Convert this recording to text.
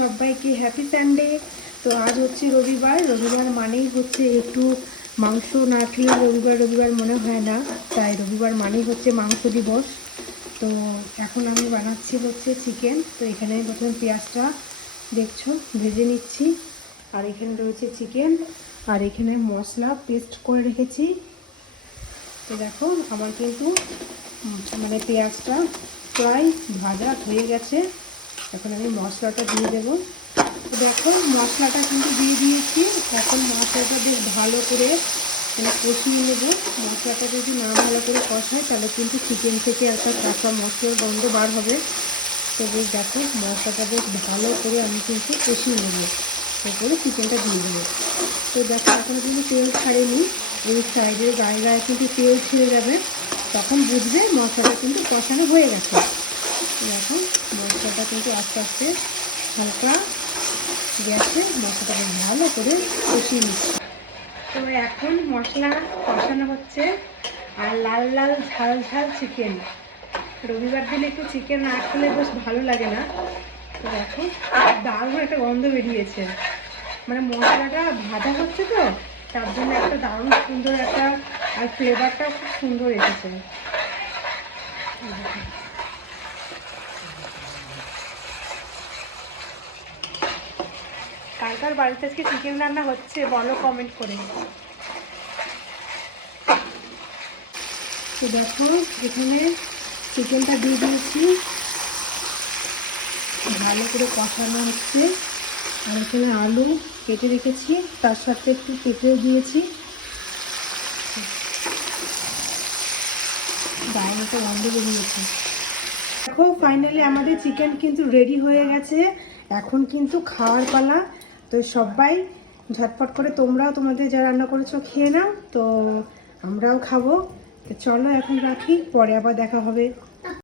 সবাইকে happy Sunday. তো আজ হচ্ছে রবিবার, রবিবার মানেই হচ্ছে একটু মাংস না খেলে রবিবার রবিবার মনে হয় না, তাই রবিবার মানেই হচ্ছে মাংস দিবস। তো এখন আমি বানাচ্ছি হচ্ছে চিকেন। তো এখানে প্রথমে পেঁয়াজটা দেখছো ভেজে নিচ্ছি, আর এখানে রয়েছে চিকেন, আর এখানে মশলা পেস্ট করে রেখেছি। তো দেখো আমার কিন্তু মানে পেঁয়াজটা প্রায় ভাজা হয়ে গেছে। এখন আমি মশলাটা দিয়ে দেবো। তো দেখো মশলাটা কিন্তু দিয়ে দিয়েছি। এখন মশলাটা বেশ ভালো করে মানে কষিয়ে নেবো। মশলাটা যদি না ভালো করে কষায় তাহলে কিন্তু চিকেন থেকে একটা কাঁচা মশলার গন্ধ বার হবে। তো বেশ দেখো মশলাটা বেশ ভালো করে আমি কিন্তু কষিয়ে নেবো, তারপরে চিকেনটা দিয়ে দেবো। তো দেখো এখনও কিন্তু তেল ছাড়েনি, এই সাইডের গায়ে গায়ে কিন্তু তেল ছেড়ে যাবে, তখন বুঝবে মশলাটা কিন্তু কষানো হয়ে গেছে। দেখো মশলাটা কিন্তু আস্তে আস্তে হালকা গ্যাসে মশলাটা ভালো করে কষিয়ে নিচ্ছে। তো এখন মশলা কষানো হচ্ছে, আর লাল লাল ঝাল ঝাল চিকেন। রবিবার দিনে একটু চিকেন না খেলে বেশ ভালো লাগে না। তো দেখো দারুণ একটা গন্ধ বেরিয়েছে, মানে মশলাটা ভাজা হচ্ছে তো তার জন্য একটা দারুণ সুন্দর একটা, আর ফ্লেভারটা খুব সুন্দর এসেছে। কার কার বাড়িতে আজকে চিকেন রান্না হচ্ছে বলো কমেন্ট করে। তো দেখো এখানে চিকেনটা দিয়ে দিয়েছি, ভালো করে কষানো হচ্ছে। আর এখানে আলু কেটে রেখেছি, তার সাথে একটু পেঁপেও দিয়েছি। গায়ে মতো গন্ধ বেরিয়েছে। দেখো ফাইনালি আমাদের চিকেন কিন্তু রেডি হয়ে গেছে। এখন কিন্তু খাওয়ার পালা। তো সবাই ঝটপট করে তোমরাও তোমাদের যা রান্না করেছো খেয়ে নাও, তো আমরাও খাবো। তো চলো এখন রাখি, পরে আবার দেখা হবে।